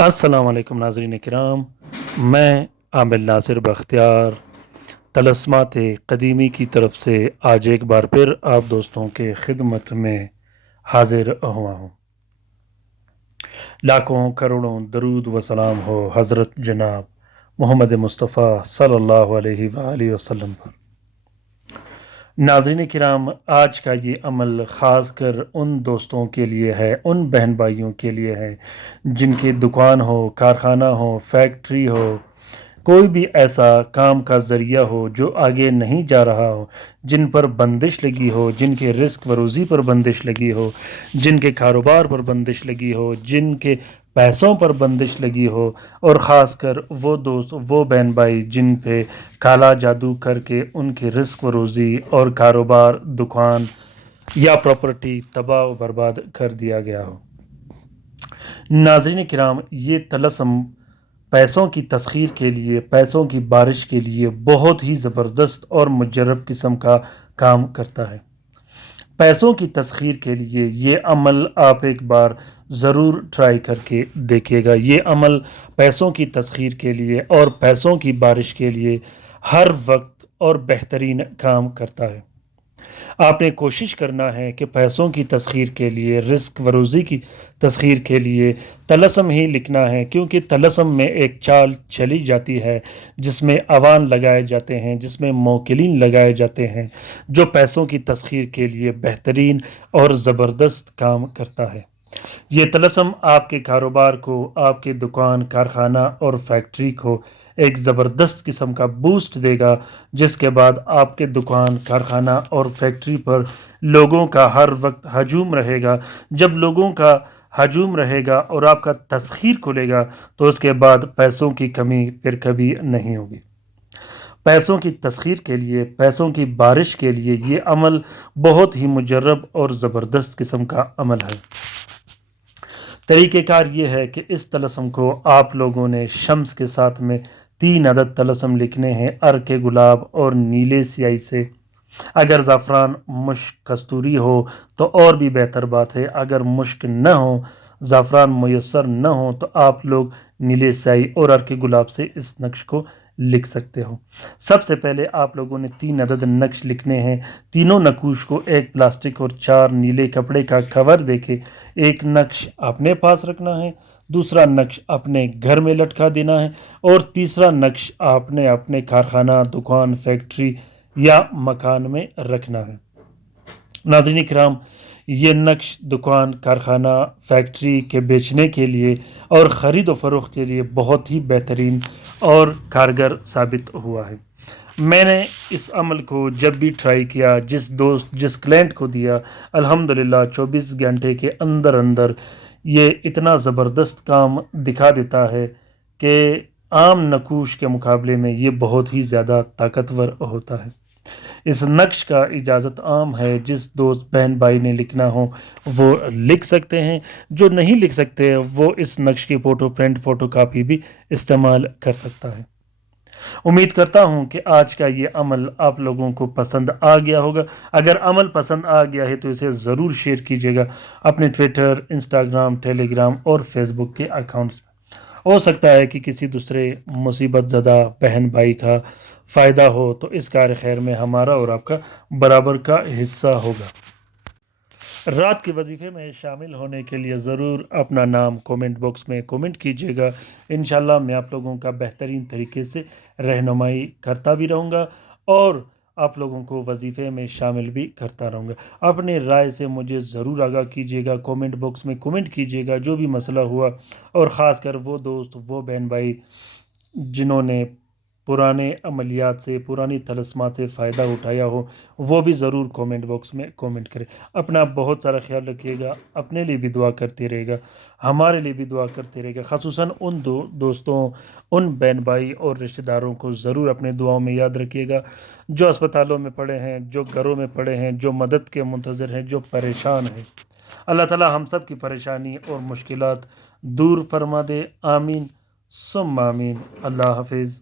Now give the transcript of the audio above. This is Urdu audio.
السلام علیکم ناظرین کرام، میں عامر ناصر بختیار طلسمات قدیمی کی طرف سے آج ایک بار پھر آپ دوستوں کے خدمت میں حاضر ہوا ہوں۔ لاکھوں کروڑوں درود و سلام ہو حضرت جناب محمد مصطفیٰ صلی اللہ علیہ وآلہ وسلم پر۔ ناظرین کرام، آج کا یہ عمل خاص کر ان دوستوں کے لیے ہے، ان بہن بھائیوں کے لیے ہے جن کی دکان ہو، کارخانہ ہو، فیکٹری ہو، کوئی بھی ایسا کام کا ذریعہ ہو جو آگے نہیں جا رہا ہو، جن پر بندش لگی ہو، جن کے رزق و روزی پر بندش لگی ہو، جن کے کاروبار پر بندش لگی ہو، جن کے پیسوں پر بندش لگی ہو، اور خاص کر وہ دوست، وہ بہن بھائی جن پہ کالا جادو کر کے ان کی رزق و روزی اور کاروبار، دکان یا پراپرٹی تباہ و برباد کر دیا گیا ہو۔ ناظرین کرام، یہ طلسم پیسوں کی تسخیر کے لیے، پیسوں کی بارش کے لیے بہت ہی زبردست اور مجرب قسم کا کام کرتا ہے۔ پیسوں کی تسخیر کے لیے یہ عمل آپ ایک بار ضرور ٹرائی کر کے دیکھیے گا۔ یہ عمل پیسوں کی تسخیر کے لیے اور پیسوں کی بارش کے لیے ہر وقت اور بہترین کام کرتا ہے۔ آپ نے کوشش کرنا ہے کہ پیسوں کی تسخیر کے لیے، رزق و روزی کی تسخیر کے لیے طلسم ہی لکھنا ہے، کیونکہ طلسم میں ایک چال چلی جاتی ہے جس میں اوان لگائے جاتے ہیں، جس میں موکلین لگائے جاتے ہیں، جو پیسوں کی تسخیر کے لیے بہترین اور زبردست کام کرتا ہے۔ یہ طلسم آپ کے کاروبار کو، آپ کے دکان، کارخانہ اور فیکٹری کو ایک زبردست قسم کا بوسٹ دے گا، جس کے بعد آپ کے دکان، کارخانہ اور فیکٹری پر لوگوں کا ہر وقت ہجوم رہے گا۔ جب لوگوں کا ہجوم رہے گا اور آپ کا تسخیر کھلے گا تو اس کے بعد پیسوں کی کمی پھر کبھی نہیں ہوگی۔ پیسوں کی تسخیر کے لیے، پیسوں کی بارش کے لیے یہ عمل بہت ہی مجرب اور زبردست قسم کا عمل ہے۔ طریقہ کار یہ ہے کہ اس طلسم کو آپ لوگوں نے شمس کے ساتھ میں 3 عدد طلسم لکھنے ہیں، عرق گلاب اور نیلے سیاہی سے۔ اگر زعفران، مشک، کستوری ہو تو اور بھی بہتر بات ہے۔ اگر مشک نہ ہو، زعفران میسر نہ ہو تو آپ لوگ نیلے سیاہی اور عرق گلاب سے اس نقش کو لکھ سکتے ہو۔ سب سے پہلے آپ لوگوں نے 3 عدد نقش لکھنے ہیں۔ تینوں نقوش کو ایک پلاسٹک اور 4 نیلے کپڑے کا کور دے کے ایک نقش اپنے پاس رکھنا ہے، دوسرا نقش اپنے گھر میں لٹکا دینا ہے، اور تیسرا نقش آپ نے اپنے کارخانہ، دکان، فیکٹری یا مکان میں رکھنا ہے۔ ناظرین کرام، یہ نقش دکان، کارخانہ، فیکٹری کے بیچنے کے لیے اور خرید و فروخت کے لیے بہت ہی بہترین اور کارگر ثابت ہوا ہے۔ میں نے اس عمل کو جب بھی ٹرائی کیا، جس دوست، جس کلائنٹ کو دیا، الحمدللہ 24 گھنٹے کے اندر اندر یہ اتنا زبردست کام دکھا دیتا ہے کہ عام نقوش کے مقابلے میں یہ بہت ہی زیادہ طاقتور ہوتا ہے۔ اس نقش کا اجازت عام ہے، جس دوست بہن بھائی نے لکھنا ہو وہ لکھ سکتے ہیں، جو نہیں لکھ سکتے وہ اس نقش کی فوٹو پرنٹ، فوٹو کاپی بھی استعمال کر سکتا ہے۔ امید کرتا ہوں کہ آج کا یہ عمل آپ لوگوں کو پسند آ گیا ہوگا۔ اگر عمل پسند آ گیا ہے تو اسے ضرور شیئر کیجیے گا اپنے ٹویٹر، انسٹاگرام، ٹیلی گرام اور فیس بک کے اکاؤنٹس میں۔ ہو سکتا ہے کہ کسی دوسرے مصیبت زدہ بہن بھائی کا فائدہ ہو تو اس کار خیر میں ہمارا اور آپ کا برابر کا حصہ ہوگا۔ رات کے وظیفے میں شامل ہونے کے لیے ضرور اپنا نام کومنٹ باکس میں کومنٹ کیجیے گا۔ انشاءاللہ میں آپ لوگوں کا بہترین طریقے سے رہنمائی کرتا بھی رہوں گا اور آپ لوگوں کو وظیفے میں شامل بھی کرتا رہوں گا۔ اپنے رائے سے مجھے ضرور آگاہ کیجیے گا، کومنٹ باکس میں کومنٹ کیجیے گا جو بھی مسئلہ ہوا، اور خاص کر وہ دوست، وہ بہن بھائی جنہوں نے پرانے عملیات سے، پرانی طلسمات سے فائدہ اٹھایا ہو، وہ بھی ضرور کومنٹ باکس میں کومنٹ کریں۔ اپنا بہت سارا خیال رکھیے گا، اپنے لیے بھی دعا کرتے رہے گا، ہمارے لیے بھی دعا کرتے رہے گا۔ خصوصاً ان دوستوں، ان بہن بھائی اور رشتہ داروں کو ضرور اپنے دعاؤں میں یاد رکھیے گا جو اسپتالوں میں پڑے ہیں، جو گھروں میں پڑے ہیں، جو مدد کے منتظر ہیں، جو پریشان ہیں۔ اللہ تعالی ہم سب کی پریشانی اور مشکلات دور فرما دے، آمین ثم آمین۔ اللہ حافظ۔